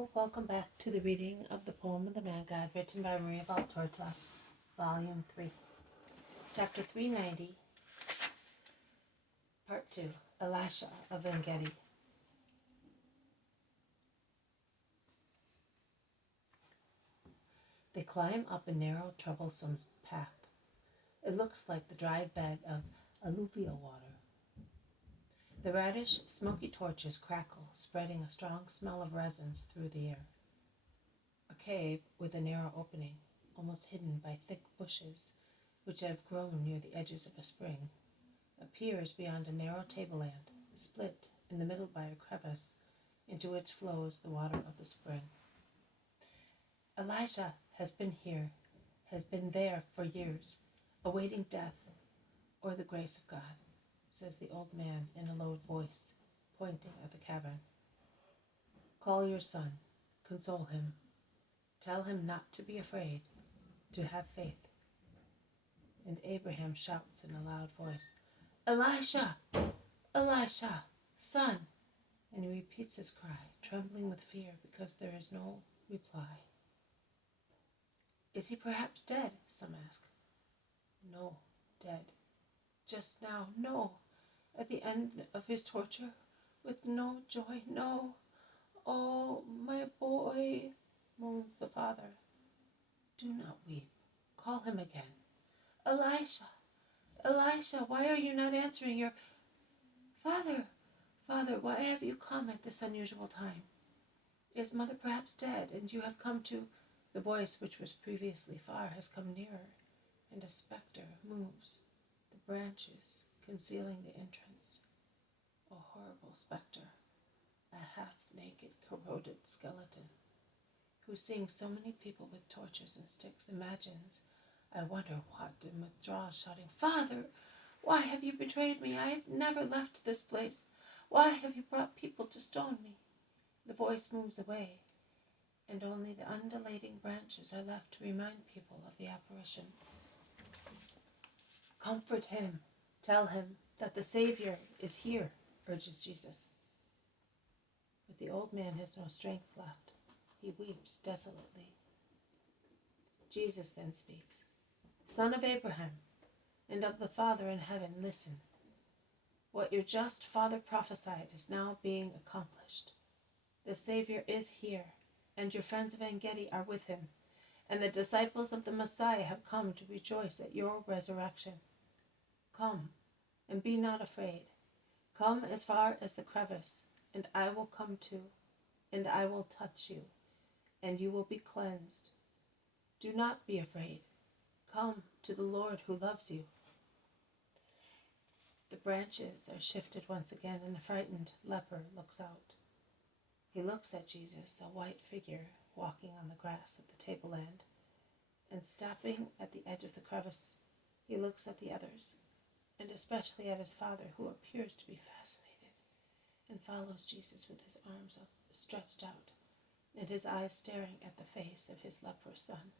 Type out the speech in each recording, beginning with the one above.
Hello, welcome back to the reading of the poem of the Man God, written by Maria Valtorta, Volume 3, Chapter 390, Part 2, Elisha of Engedi. They climb up a narrow, troublesome path. It looks like the dried bed of alluvial water. The reddish, smoky torches crackle, spreading a strong smell of resins through the air. A cave with a narrow opening, almost hidden by thick bushes, which have grown near the edges of a spring, appears beyond a narrow tableland, split in the middle by a crevice into which flows the water of the spring. Elisha has been here, has been there for years, awaiting death or the grace of God, says the old man in a low voice, pointing at the cavern. Call your son, console him, tell him not to be afraid, to have faith. And Abraham shouts in a loud voice, Elisha! Elisha! Son! And he repeats his cry, trembling with fear because there is no reply. Is he perhaps dead? Some ask. No, dead. Just now, no. At the end of his torture, with no joy, no. Oh, my boy, moans the father. Do not weep. Call him again. Elisha! Elisha, why are you not answering your... Father, why have you come at this unusual time? Is mother perhaps dead, and you have come to... The voice, which was previously far, has come nearer, and a spectre moves, the branches concealing the entrance. A horrible spectre, a half-naked, corroded skeleton, who, seeing so many people with torches and sticks, imagines, I wonder what, and withdraws, shouting, Father, why have you betrayed me? I have never left this place. Why have you brought people to stone me? The voice moves away, and only the undulating branches are left to remind people of the apparition. Comfort him. Tell him that the Savior is here, urges Jesus. But the old man has no strength left. He weeps desolately. Jesus then speaks. Son of Abraham, and of the Father in heaven, listen. What your just father prophesied is now being accomplished. The Savior is here, and your friends of Engedi are with him, and the disciples of the Messiah have come to rejoice at your resurrection. Come, and be not afraid. Come as far as the crevice, and I will come too, and I will touch you, and you will be cleansed. Do not be afraid. Come to the Lord who loves you. The branches are shifted once again, and the frightened leper looks out. He looks at Jesus, a white figure walking on the grass of the tableland, and stopping at the edge of the crevice, he looks at the others, and especially at his father, who appears to be fascinated, and follows Jesus with his arms stretched out, and his eyes staring at the face of his leprous son.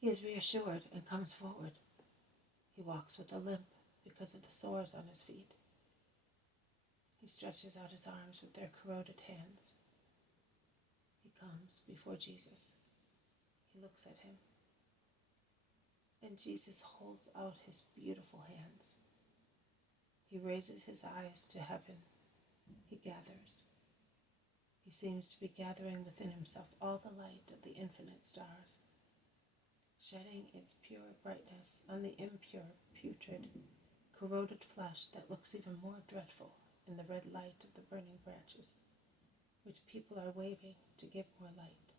He is reassured and comes forward. He walks with a limp because of the sores on his feet. He stretches out his arms with their corroded hands. He comes before Jesus. He looks at him. And Jesus holds out his beautiful hands. He raises his eyes to heaven. He gathers. He seems to be gathering within himself all the light of the infinite stars, shedding its pure brightness on the impure, putrid, corroded flesh that looks even more dreadful in the red light of the burning branches, which people are waving to give more light.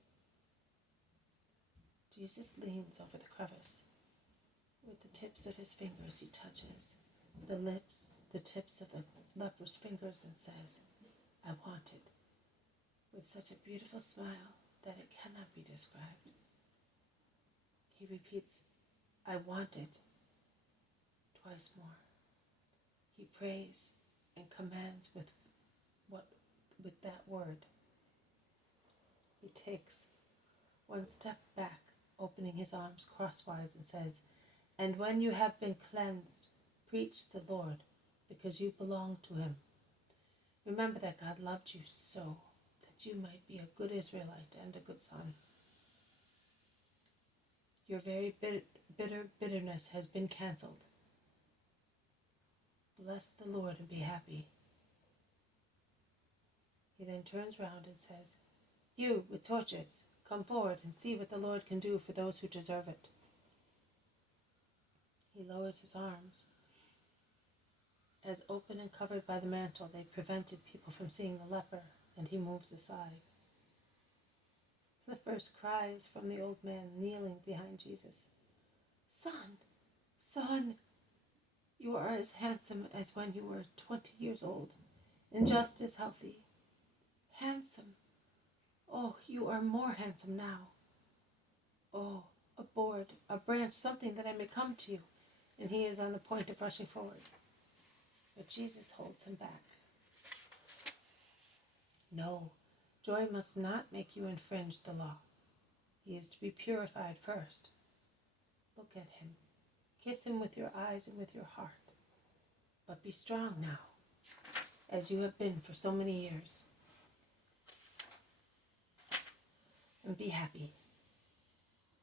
Jesus leans over the crevice. With the tips of his fingers he touches the lips, the tips of the leper's fingers, and says, I want it, with such a beautiful smile that it cannot be described. He repeats, I want it, twice more. He prays and commands with that word. He takes one step back, opening his arms crosswise, and says, and when you have been cleansed, preach the Lord, because you belong to him. Remember that God loved you so that that you might be a good Israelite and a good son. Your very bitterness has been cancelled. Bless the Lord and be happy. He then turns round and says, You, with torches, come forward and see what the Lord can do for those who deserve it. He lowers his arms. As open and covered by the mantle, they prevented people from seeing the leper, and he moves aside. The first cry is from the old man kneeling behind Jesus. Son, son, you are as handsome as when you were 20 years old, and just as healthy. Handsome. Oh, you are more handsome now. Oh, a board, a branch, something that I may come to you. And he is on the point of rushing forward. But Jesus holds him back. No, joy must not make you infringe the law. He is to be purified first. Look at him. Kiss him with your eyes and with your heart. But be strong now, as you have been for so many years. And be happy.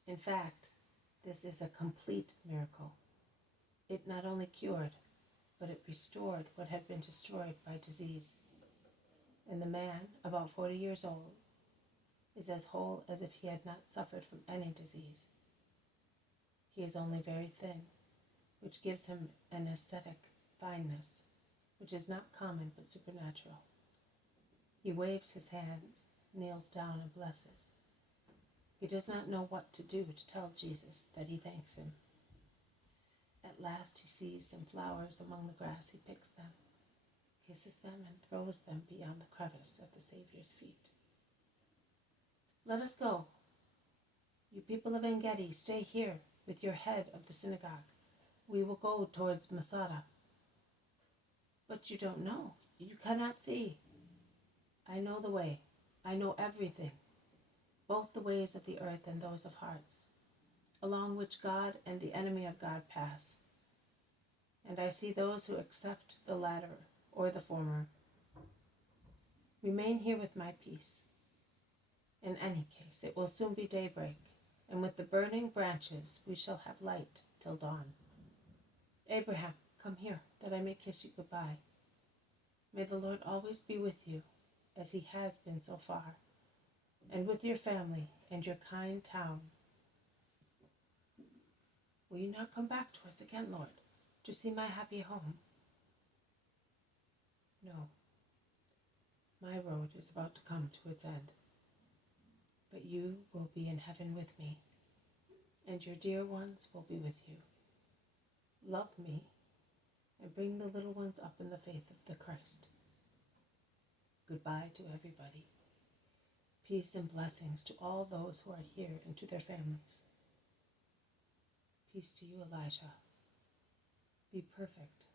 In fact, this is a complete miracle. It not only cured, but it restored what had been destroyed by disease. And the man, about 40 years old, is as whole as if he had not suffered from any disease. He is only very thin, which gives him an ascetic fineness, which is not common but supernatural. He waves his hands, kneels down, and blesses. He does not know what to do to tell Jesus that he thanks him. At last he sees some flowers among the grass. He picks them, kisses them, and throws them beyond the crevice at the Savior's feet. Let us go. You people of Engedi, stay here with your head of the synagogue. We will go towards Masada. But you don't know. You cannot see. I know the way. I know everything, both the ways of the earth and those of hearts, along which God and the enemy of God pass. And I see those who accept the latter or the former. Remain here with my peace. In any case, it will soon be daybreak, and with the burning branches we shall have light till dawn. Abraham, come here, that I may kiss you goodbye. May the Lord always be with you, as he has been so far, and with your family and your kind town. Will you not come back to us again, Lord, to see my happy home? No. My road is about to come to its end. But you will be in heaven with me, and your dear ones will be with you. Love me, and bring the little ones up in the faith of the Christ. Goodbye to everybody. Peace and blessings to all those who are here and to their families. Peace to you, Elijah. Be perfect,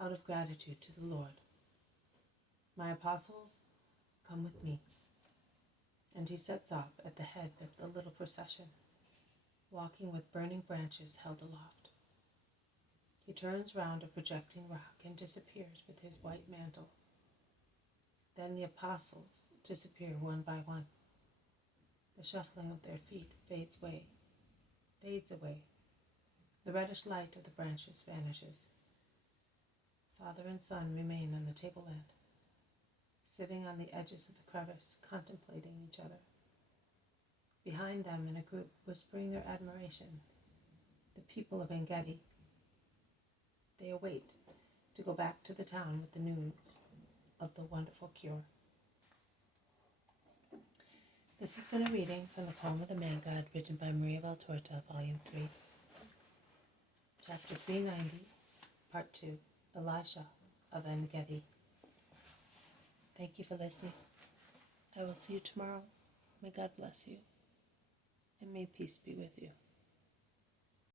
out of gratitude to the Lord. My apostles, come with me. And he sets off at the head of the little procession, walking with burning branches held aloft. He turns round a projecting rock and disappears with his white mantle. Then the apostles disappear one by one. The shuffling of their feet fades away. The reddish light of the branches vanishes. Father and son remain on the tableland, sitting on the edges of the crevice, contemplating each other. Behind them, in a group, whispering their admiration, the people of Engedi. They await to go back to the town with the news of the wonderful cure. This has been a reading from the poem of the Man God, written by Maria Valtorta, Volume 3, Chapter 390, Part 2, Elisha of Engedi. Thank you for listening. I will see you tomorrow. May God bless you, and may peace be with you.